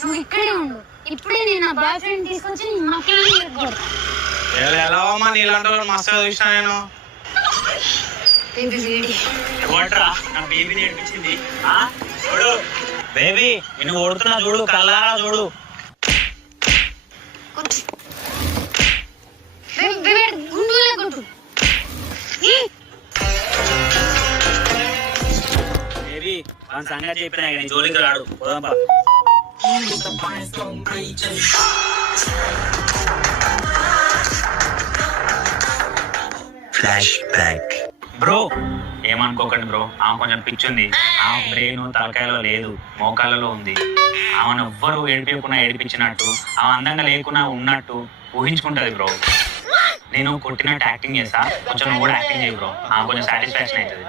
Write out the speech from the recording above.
నువ్వు ఇక్కడే ఉండు. ఇప్పుడే నేను నా బాయ్ ఫ్రెండ్ తీసుకొచ్చి ఎలా అమ్మా నీలాంటి వాళ్ళు మస్తు చూసిన నేను నా బేబీని ఏడిపించింది. చూడు బేబీ నిన్ను కొడుతున్నా, చూడు కళ్ళారా చూడు. బేబీ మన సంగతి చెప్పినా కానీ జోలికి రాడు. పోదాంపా. Flash back. బ్రో ఏమనుకోకండి బ్రో, ఆమె కొంచెం పిచ్చుంది. ఆమె బ్రెయిన్ తలకాయలో లేదు, మోకాళ్ళలో ఉంది. ఆమెను ఎవ్వరు ఏడిపించకుండా ఏడిపించినట్టు, ఆమె అందంగా లేకున్నా ఉన్నట్టు ఊహించుకుంటది బ్రో. నేను కొట్టినట్టు యాక్టింగ్ చేస్తా, కొంచెం నువ్వు కూడా యాక్టింగ్ చేయి బ్రో. ఆమె కొంచెం సాటిస్ఫాక్షన్ అవుతుంది.